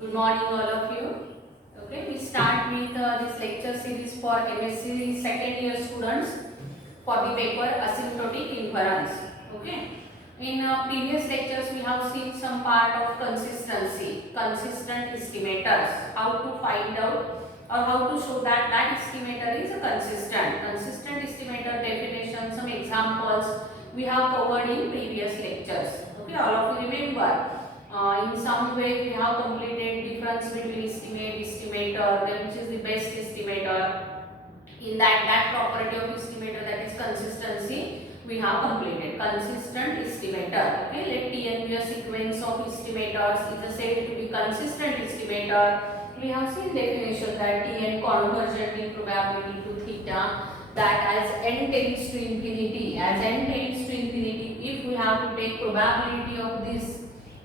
Good morning, all of you. Okay, we start with this lecture series for MSc second year students for the paper asymptotic inference. Okay, in previous lectures we have seen some part of consistency, consistent estimators, how to find out or how to show that that estimator is a consistent estimator definition, some examples we have covered in previous lectures. Okay, all of you remember. In some way we have completed difference between estimate, estimator, then which is the best estimator. In that property of estimator, that is consistency, we have completed consistent estimator. Okay, let Tn be a sequence of estimators is said to be consistent estimator. We have seen definition that Tn convergent in probability to theta, that as n tends to infinity, if we have to take probability of this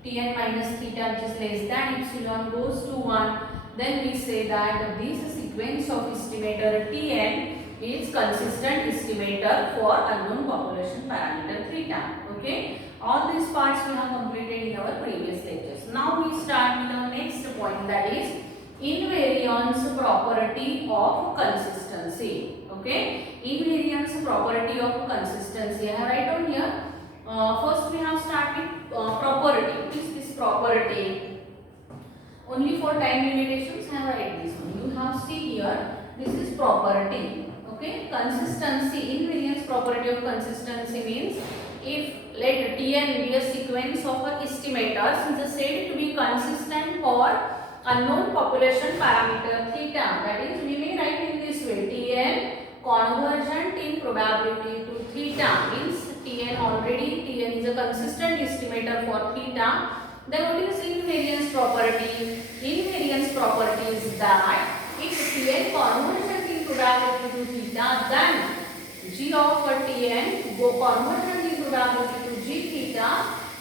Tn minus theta which is less than epsilon goes to 1, then we say that this sequence of estimator Tn is consistent estimator for unknown population parameter theta. Okay, all these parts we have completed in our previous lectures. Now we start with our next point, that is invariance property of consistency. Okay, invariance property of consistency. I have write down here. First we have start with property. What is this property? Only for time limitations I have write this one. You have see here, this is property. Okay, consistency, invariance property of consistency means if let Tn be a sequence of estimators is said to be consistent for unknown population parameter theta. That is, we may write in this way: Tn convergent in probability to theta means Tn is a consistent estimator for theta. Then what is invariance property? Invariance property is that if Tn convergent in probability to theta, then g of Tn go convergent in probability to g theta,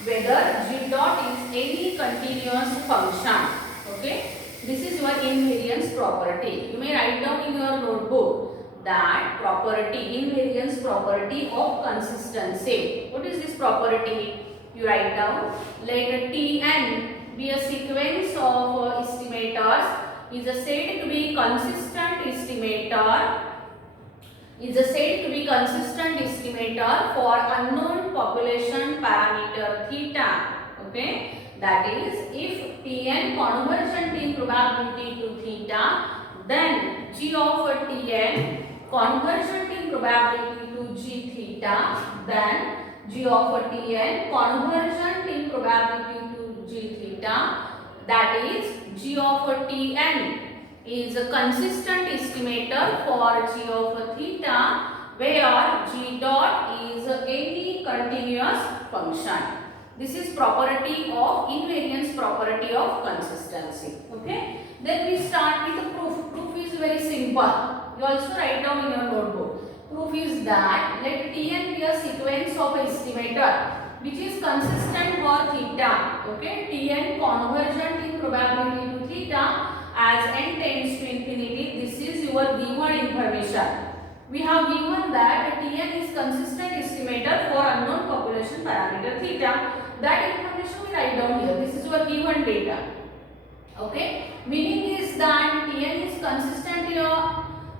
whether g dot is any continuous function. Okay, this is your invariance property. You may write down in your notebook that property, invariance property of consistency. What is this property? You write down, let Tn be a sequence of estimators is said to be consistent estimator for unknown population parameter theta. Okay, that is, if Tn convergent in probability to theta, then g of Tn convergent in probability to g theta, then g of Tn convergent in probability to g theta, that is, g of Tn is a consistent estimator for g of theta, where g dot is any continuous function. This is property of invariance property of consistency. Okay, then we start with the proof. Proof is very simple. You also write down in your notebook. Proof is that let Tn be a sequence of estimator which is consistent for theta. Okay, Tn convergent in probability to theta as n tends to infinity. This is your given information. We have given that Tn is consistent estimator for unknown population parameter theta. That information we write down here. This is your given data. Okay, meaning is that Tn is consistent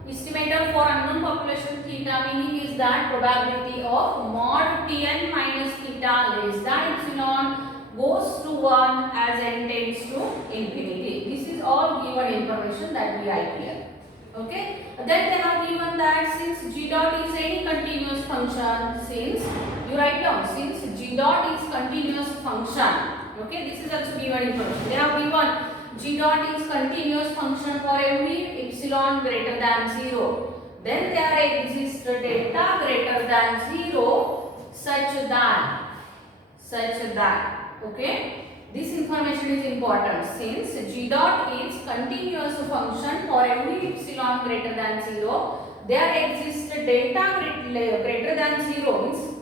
estimator for unknown population theta, meaning is that probability of mod Tn minus theta less than epsilon goes to 1 as n tends to infinity. This is all given information that we write here. Okay, then they have given that since g dot is any continuous function, since you write down, since g dot is continuous function. Okay, this is also given information. They have given g dot is continuous function for every epsilon greater than 0. Then there exists delta greater than 0 such that okay, this information is important. Since g dot is continuous function for every epsilon greater than 0, there exists delta greater than 0 means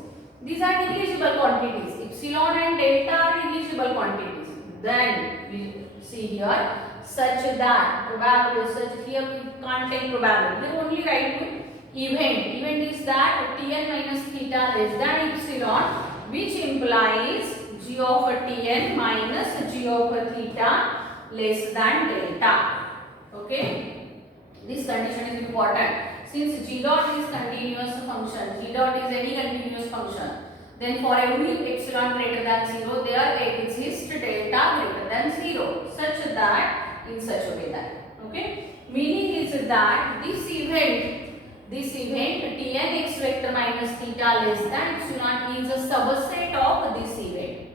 these are negligible quantities. Epsilon and delta are negligible quantities. Then we see here such that probability, such here we can't take probability, we only write with event is that Tn minus theta less than epsilon, which implies g of Tn minus g of theta less than delta. Okay, this condition is important. Since g dot is continuous function, g dot is any continuous function, then for every epsilon greater than 0 there exists delta greater than 0, such that in such a way that, okay, meaning is that this event Tn x vector minus theta less than epsilon is a subset of this event.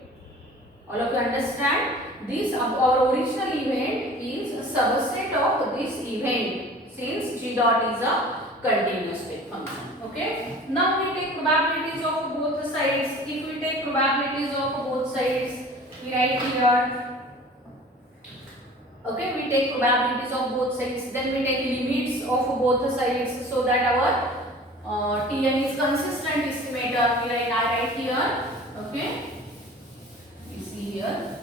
All of you understand? This our original event is a subset of this event, since g dot is a continuous wave function. Okay. Now we take probabilities of both the sides. If we take probabilities of both sides, we write here. Okay, we take probabilities of both sides. Then we take limits of both the sides, so that our Tn is consistent estimator. I write here. Okay. We see here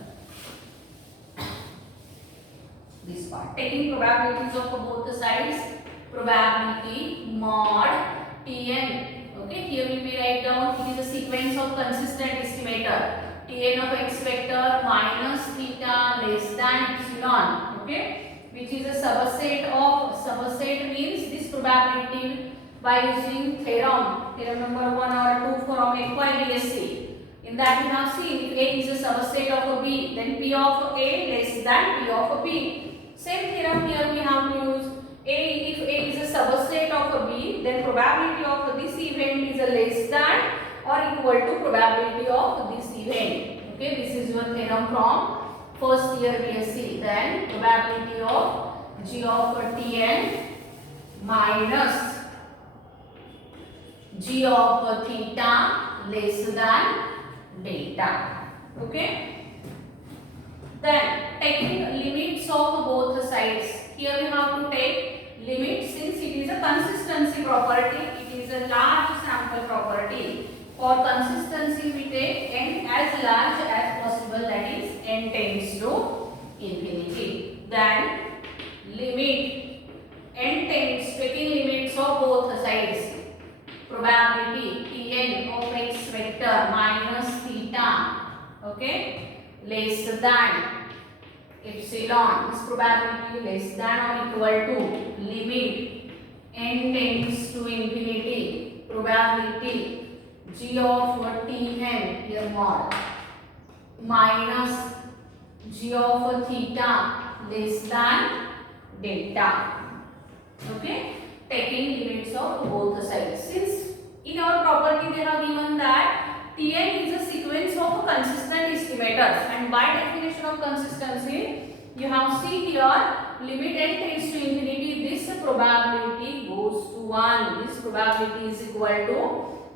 this part. Taking probabilities of both the sides. Probability mod Tn. Okay, here we may write down it is a sequence of consistent estimator. Tn of x vector minus theta less than epsilon. Okay, which is a subset means this probability by using theorem number 1 or 2 from FYDSC. In that we have seen if A is a subset of a B, then P of A less than P of a B. Same theorem here we have to use. If A is a subset of a B, then probability of this event is a less than or equal to probability of this event. Okay, this is your theorem from first year BSc. Then probability of G of Tn minus G of theta less than delta. Okay. Then taking limits of both sides. Here we have to take limit since it is a consistency property. It is a large sample property. For consistency we take n as large as possible, that is n tends to infinity. Then limit n tends, taking limits of both sides. Probability Tn of x vector minus theta, okay, less than epsilon. This probability less than or equal to limit n tends to infinity. Probability G of Tn here mod minus G of theta less than delta. Okay, taking limits of both sides. Since in our property they have given that Tn is a sequence of consistent estimators, and by definition of consistency you have seen here limit n tends to infinity, this probability goes to 1. This probability is equal to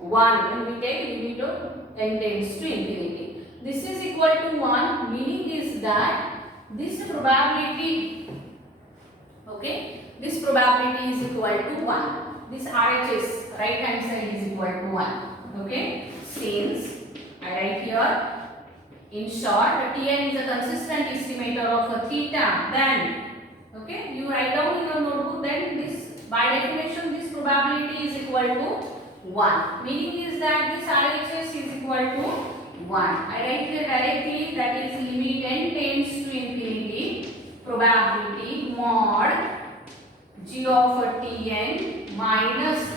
1 when we take limit of n tends to infinity. This is equal to 1, meaning is that this probability, okay, this probability is equal to 1. This RHS, right hand side, is equal to 1. Okay, since I write here in short Tn is a consistent estimator of a theta, then okay, you write down in your notebook, then this by definition this probability is equal to 1, meaning is that this RHS is equal to 1. I write here directly, that is limit n tends to infinity, probability mod G of Tn minus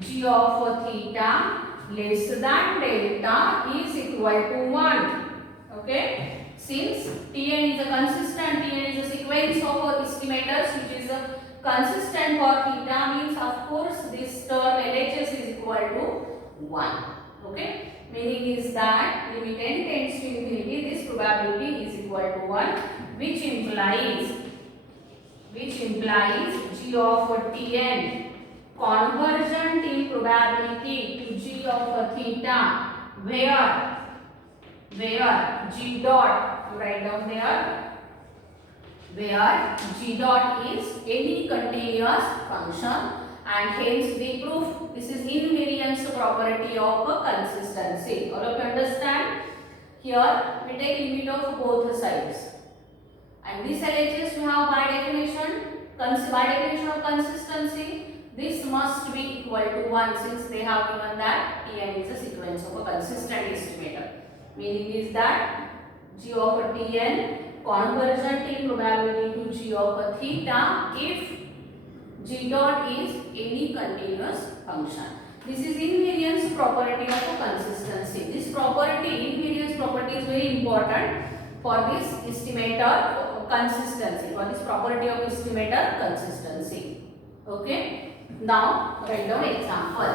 G of theta less than delta is equal to 1. Okay, since Tn is a consistent, Tn is a sequence of estimators which is a consistent for theta, means of course this term LHS is equal to 1. Okay, meaning is that limit n tends to infinity, this probability is equal to 1, which implies G of Tn convergent in probability to G of theta, where G dot, you write down there, where G dot is any continuous function, and hence we prove this is invariance property of a consistency. All of you understand? Here we take limit of both sides, and this LHS we have by definition of consistency, this must be equal to 1, since they have given that Tn is a sequence of a consistent estimator, meaning is that G of Tn convergent in probability to g of a theta if g dot is any continuous function. This is invariance property of a consistency. This property, invariance property, is very important for this estimator consistency, for this property of estimator consistency. Okay. Now write down example.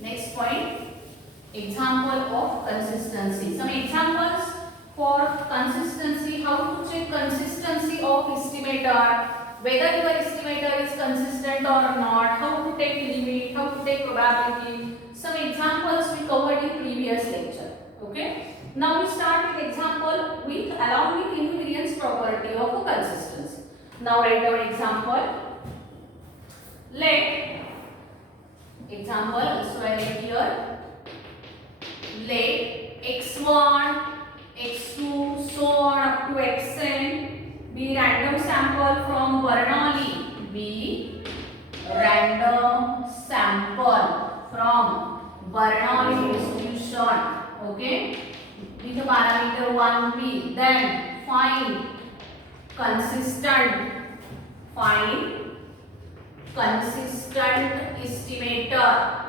Next point, example of consistency. Some examples for consistency. How to check consistency of estimator, whether your estimator is consistent or not, how to take limit, how to take probability. Some examples we covered in previous lecture. Okay. Now we start with example with along with invariance property of a consistency. Now write down example. Let example, so I write here. Let x1, x2, so on up to xn be random sample from Bernoulli. Be random sample from Bernoulli distribution. Okay. With the parameter 1p. Then find consistent. Find consistent estimator.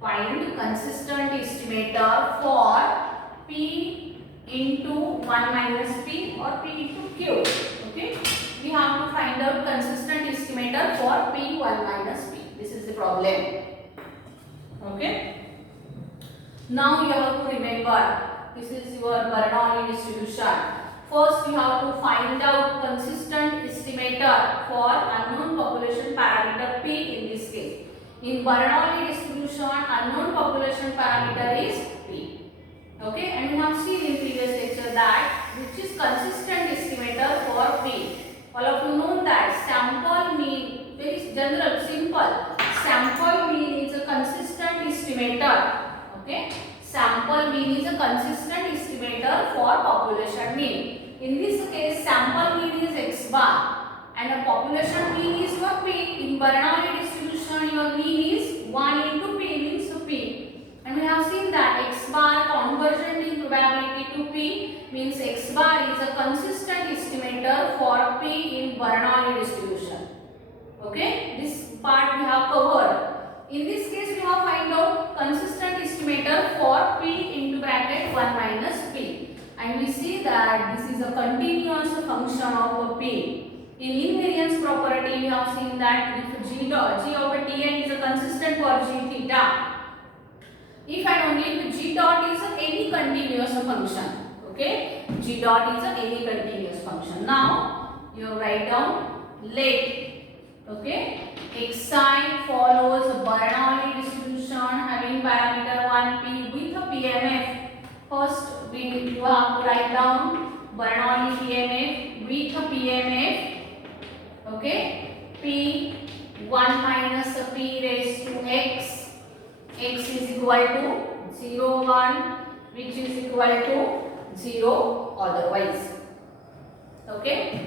Find consistent estimator for p into 1 minus p or p into q. Okay. We have to find out consistent estimator for p 1 minus p. This is the problem. Okay. Now you have to remember, this is your Bernoulli distribution. First you have to find out consistent estimator for unknown population parameter p in this case. In Bernoulli distribution, unknown population parameter is p. Okay, and we have seen in previous lecture that which is consistent estimator for p. All of you know that sample mean, very general, simple. Sample mean is a consistent estimator. Okay, sample mean is a consistent estimator for population mean. In this case, sample mean is x bar and a population mean is your p. In Bernoulli distribution, your mean is 1 into p means p. And we have seen that x bar convergent in probability to p means x bar is a consistent estimator for p in Bernoulli distribution. Okay, this part we have covered. In this case, we have find out consistent estimator for p into bracket 1 minus p. And we see that this is a continuous function of p. In invariance property, we have seen that if g over tn is a consistent for g theta, if and only if g dot is any continuous function. Okay, g dot is any continuous function. Now you write down let. Okay, xi follows Bernoulli distribution having parameter 1p with a PMF. First, you have to write down Bernoulli PMF with a PMF. Okay, p 1 minus p raised to x. X is equal to 0, 1, which is equal to 0 otherwise. Okay.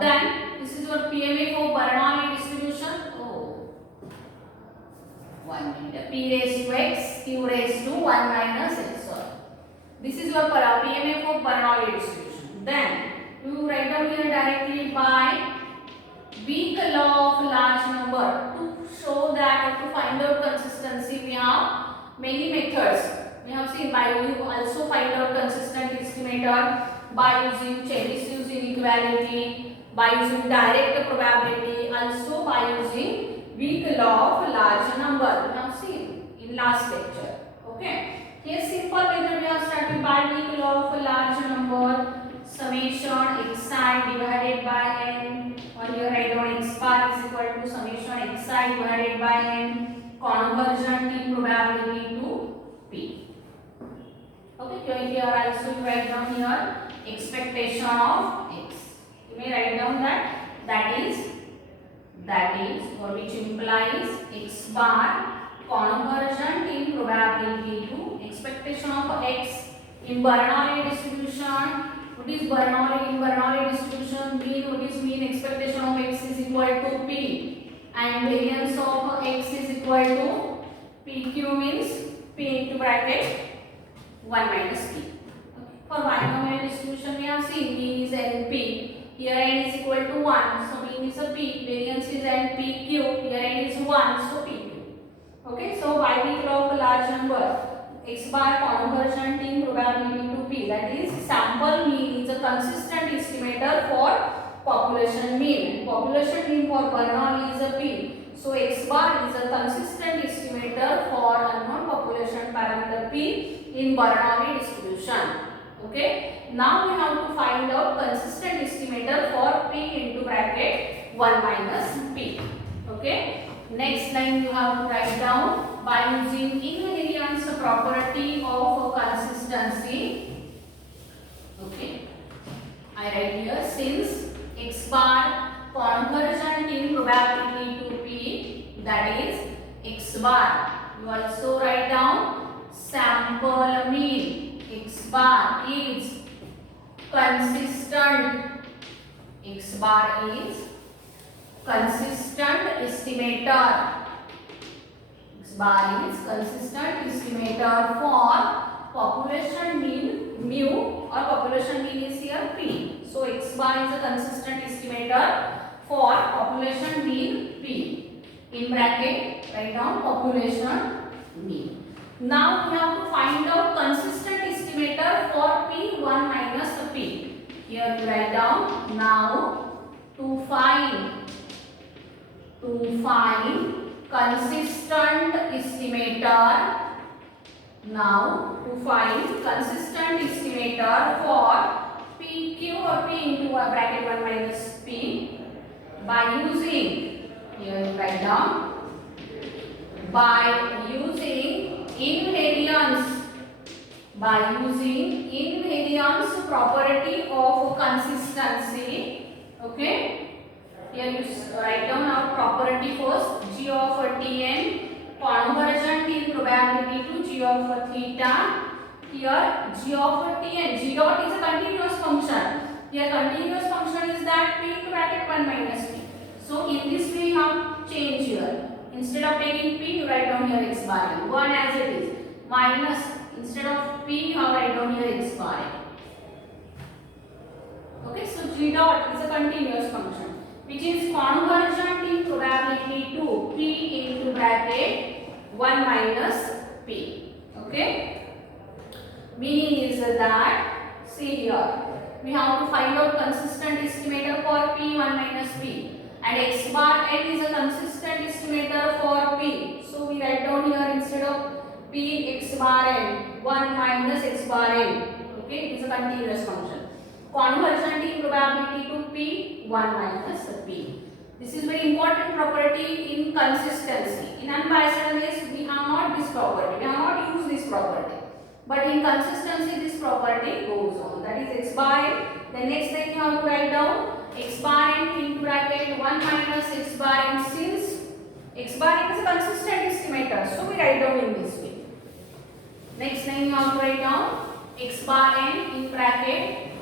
Then this is your PMF for Bernoulli distribution. Oh, 1 minute. P raised to x, q raised to 1 minus x. Sorry. This is your PMF for Bernoulli distribution. Then you write down here directly by weak law of large number. To show that, to find out consistency, we have many methods. We have seen by you also find out consistent estimator by using Chebyshev's inequality, by using direct probability, also by using weak law of large number. We have seen in last lecture. Okay. Here simple method we have started by weak law of large number. Summation xi divided by n, or here write down x bar is equal to summation xi divided by n, convergent in probability to p. Okay, here also you write down here expectation of x. You may write down that is or which implies x bar convergent in probability to expectation of x in Bernoulli distribution. What is Bernoulli? In Bernoulli distribution, mean, what is mean? Expectation of x is equal to p, and variance of x is equal to pq means p into bracket 1 minus p. Okay. For binomial distribution, we have seen mean is NP. Here n is equal to 1, so mean is a P. Variance is NPQ. Here n is 1, so PQ. Okay, so why we log a large number? X bar conversion in probability to P. That is, sample mean is a consistent estimator for population mean. Population mean for Bernoulli is a P. So X bar is a consistent estimator for unknown population parameter P in Bernoulli distribution. Okay. Now we have to find out consistent estimator for P into bracket 1 minus P. Okay. Next line you have to write down by using invariance property of consistency. Okay. I write here, since X bar convergent in probability to P, that is X bar. You also write down sample mean. X bar is consistent. X bar is consistent estimator. X bar is consistent estimator for population mean mu, or population mean is here P. So X bar is a consistent estimator for population mean P. In bracket, write down population mean. Now we have to find out consistent estimator for P 1 minus P. Here you write down, now to find consistent estimator. Now to find consistent estimator for PQ or P into a bracket 1 minus P by using, here you write down, by using invariance property of consistency. Okay, here you write down our property first. G of Tn convergent in probability to G of theta. Here G of Tn, G dot is a continuous function. Here continuous function is that P into bracket 1 minus P. So in this way you have change here. Instead of taking P, you write down here X bar n. 1 as it is. Minus, instead of P, you have write down here X bar n. Okay, so G dot is a continuous function which is convergent in probability to P into bracket 1 minus P. Okay. Meaning is that, see here, we have to find out consistent estimator for P 1 minus P. And X bar n is a consistent estimator for P. So we write down here, instead of P X bar n, 1 minus X bar n. Okay, it is a continuous function. Convergent in probability to P 1 minus P. This is very important property in consistency. In unbiased analysis, we have not this property. We have not used this property. But in consistency, this property goes on. That is X bar n. The next thing you have to write down, X bar n into bracket 1 minus X bar n, since X bar n is a consistent estimator. So we write down in this way. Next thing you have to write down, X bar n in bracket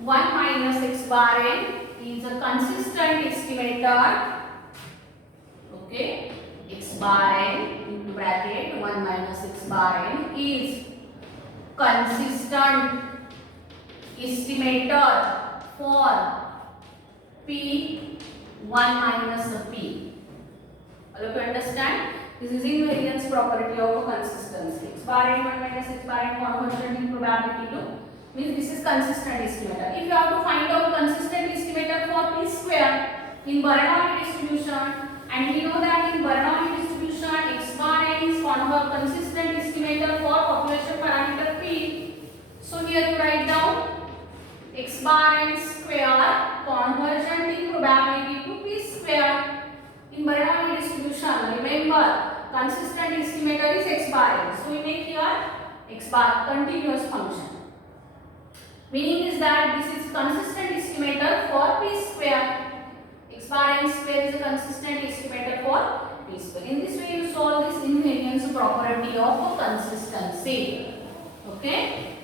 1 minus X bar n is a consistent estimator. Okay. X bar n into bracket 1 minus X bar n is consistent estimator for P 1 minus P. All of you understand? This is invariance property of consistency. X bar n 1 minus X bar n conversion in probability to, means this is consistent estimator. If you have to find out consistent estimator for P square in Bernoulli distribution, and we know that in Bernoulli distribution X bar n is consistent estimator for population parameter P. So here you write down X bar n square convergent in probability to P square in Bernoulli distribution. Remember, consistent estimator is X bar n. So we make here X bar continuous function. Meaning is that this is consistent estimator for P square. X bar n square is a consistent estimator for P square. In this way you solve this invariance property of consistency. Okay.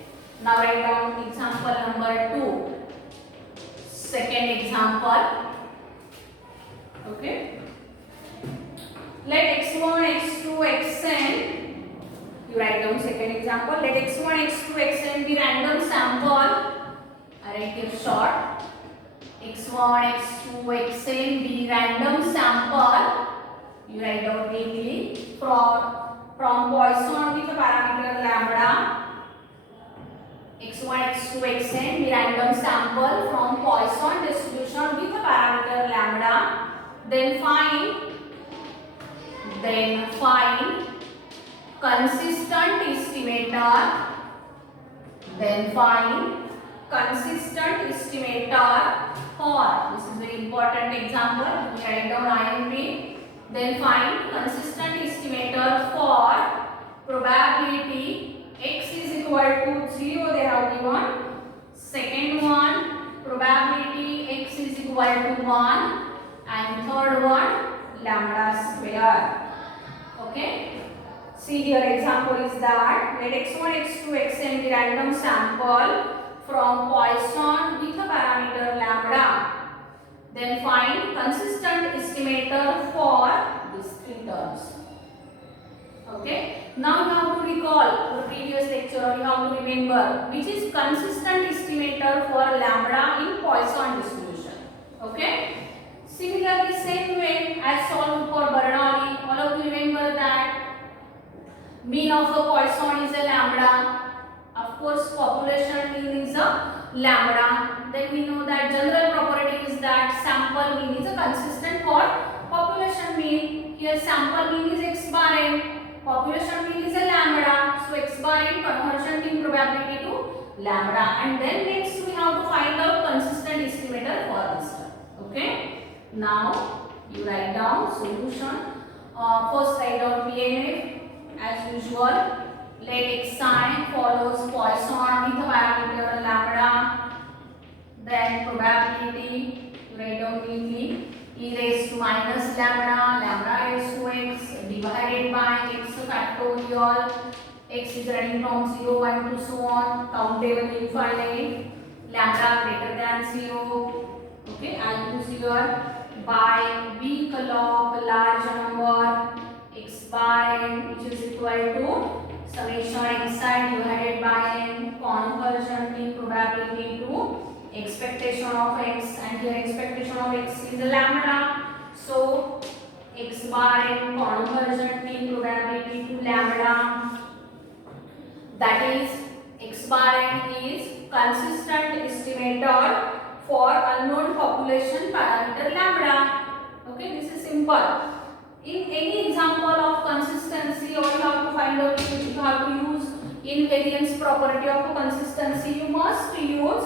Now write down example number 2. Second example. Okay. Let x1, x2, xn. You write down second second example. Let x1, x2, xn be random sample. I write here short. x1, x2, xn be random sample. You write down neatly from Poisson with a parameter lambda. x1, x2, xn be random sample from Poisson distribution with a parameter lambda. Then find consistent estimator. Then find consistent estimator for, this is very important example, you write down IMP. Then find consistent estimator for probability x is equal to 0 they have given. Second one, probability x is equal to 1, and third one, lambda square. Okay. See here example is that let x1, x2, xn be random sample from Poisson with a parameter lambda. Then find consistent estimator for these three terms. Okay. Now you have to recall the previous lecture, or you have to remember which is consistent estimator for lambda in Poisson distribution. Okay. Similarly, same way as solved for Bernoulli, all of you remember that mean of a Poisson is a lambda. Of course, population mean is a lambda. Then we know that general property is that sample mean is a consistent for population mean. Here sample mean is x bar n, population mean is a lambda. So x bar n conversion mean probability to lambda. And then next we have to find out consistent estimator for this term. Okay. Now you write down solution. First write down PNF as usual. Let x sign follows Poisson with a parameter lambda. Then probability, write down neatly, e raised to minus lambda, lambda raised to x divided by x factorial. X is running from 0, 1 to so on, countable infinite, lambda greater than 0. Okay, I'll use here by weak log large number x bar n, which is equal to summation xi divided by n, conversion mean probability to expectation of x, and here expectation of x is a lambda. So x bar n conversion mean probability to lambda, that is x bar n is consistent estimator for unknown population parameter lambda. Okay, this is simple. In any example of consistency, or you have to find out, you have to use invariance property of consistency, you must use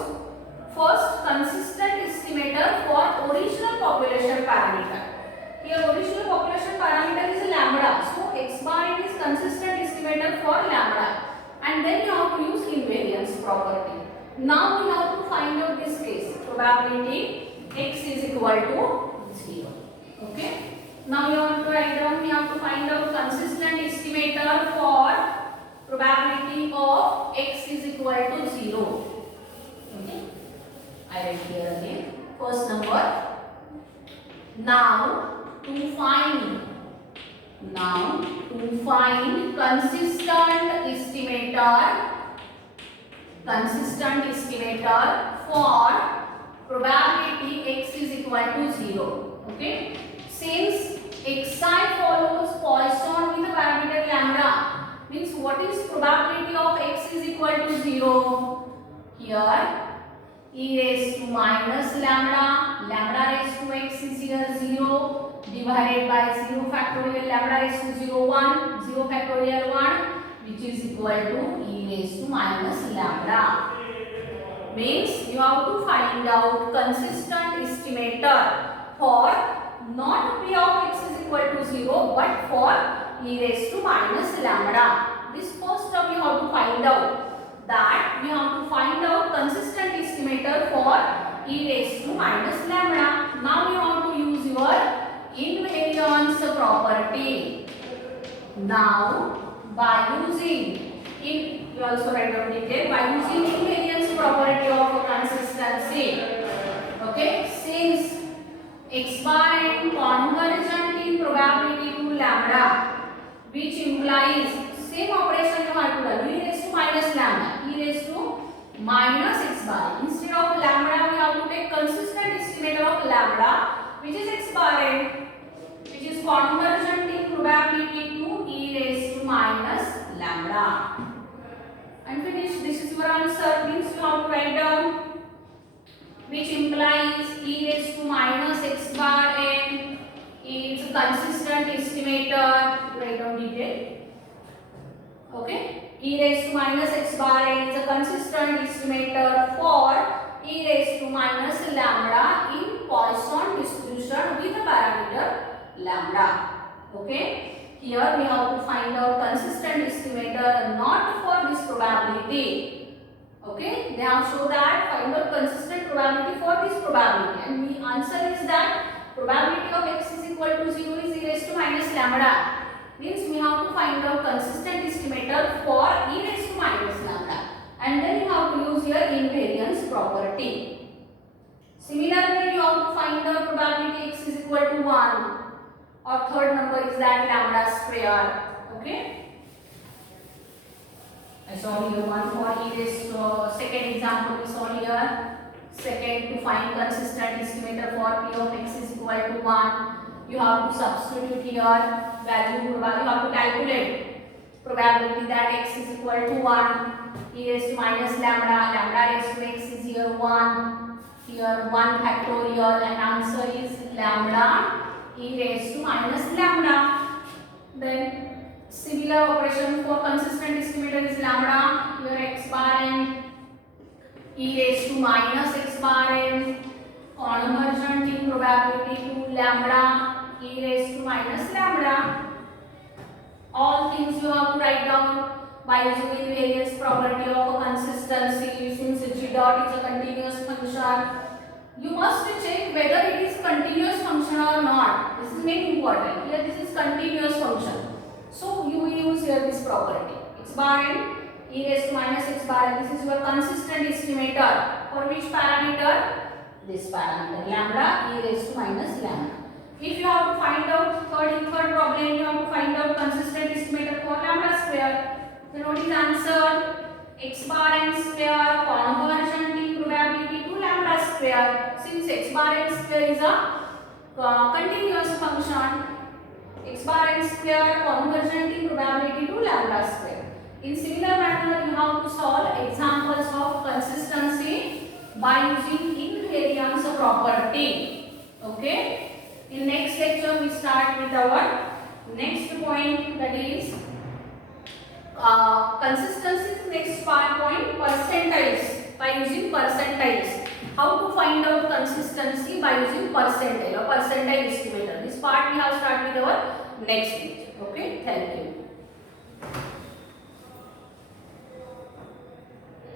first consistent estimator for original population parameter. Here original population parameter is a lambda, so x bar n is consistent estimator for lambda, and then you have to use invariance property. Now we have to find out this case, probability x is equal to 0. Okay. Now you have to write down, we have to find out consistent estimator for probability of x is equal to 0. Okay. I write here again. First number. Now to find consistent estimator for probability x is equal to 0. Okay. Since xi follows Poisson with a parameter lambda, means what is probability of x is equal to 0? Here e raised to minus lambda, lambda raised to x is here 0, divided by 0 factorial lambda raised to 0, 1, 0 factorial 1, which is equal to e raised to minus lambda. Means you have to find out consistent estimator for not p of x is equal to 0, but for e raised to minus lambda. This first term you have to find out. That we have to find out consistent estimator for e raised to minus lambda. Now you have to use your invariance property. Now by using you also write down detail, by using invariance property of consistency. Okay, since x bar n convergent in probability to lambda, which implies same operation you have to do? E raised to minus lambda. E raised to minus x bar. Instead of lambda, we have to take consistent estimator of lambda, which is x bar n, which is convergent in probability to e raised to minus lambda. And finish. This is your answer. Means you have to write down, which implies e raised to minus x bar n is consistent estimator. Write down detail. Okay, e raised to minus x bar n is a consistent estimator for e raised to minus lambda in Poisson distribution with a parameter lambda. Okay, here we have to find out consistent estimator not for this probability. Okay, they have shown that find out consistent probability for this probability, and the answer is that probability of x is equal to 0 is e raised to minus lambda. Means we have to find out consistent estimator for e raised to minus lambda, and then you have to use your invariance property. Similarly, you have to find out probability x is equal to 1, or third number is that lambda square. Okay, I saw here one for e raised to second example we saw here. Second, to find consistent estimator for p of x is equal to 1. You have to substitute here value, you have to calculate probability that x is equal to 1, e raised to minus lambda, lambda raised to x is here 1, here 1 factorial, and answer is lambda e raised to minus lambda. Then similar operation for consistent estimator is lambda, here x bar n, e raised to minus x bar n, convergent in probability to lambda e raised to minus lambda. All things you have to write down by using invariance property of a consistency. Since g dot is a continuous function, you must check whether it is continuous function or not. This is very important. Here this is continuous function, so you will use here this property. X bar n, e raised to minus x bar n. This is your consistent estimator for which parameter? This parameter lambda e raised to minus lambda. If you have to find out third problem, you have to find out consistent estimator for lambda square. Then what is answer? X bar n square convergent in probability to lambda square. Since x bar n square is a continuous function, x bar n square convergent in probability to lambda square. In similar manner, you have to solve examples of consistency by using invariance property. Okay. In next lecture, we start with our next point, that is consistency. Next point, percentiles, by using percentiles. How to find out consistency by using percentile or percentile estimator. This part we have started with our next lecture. Okay, thank you.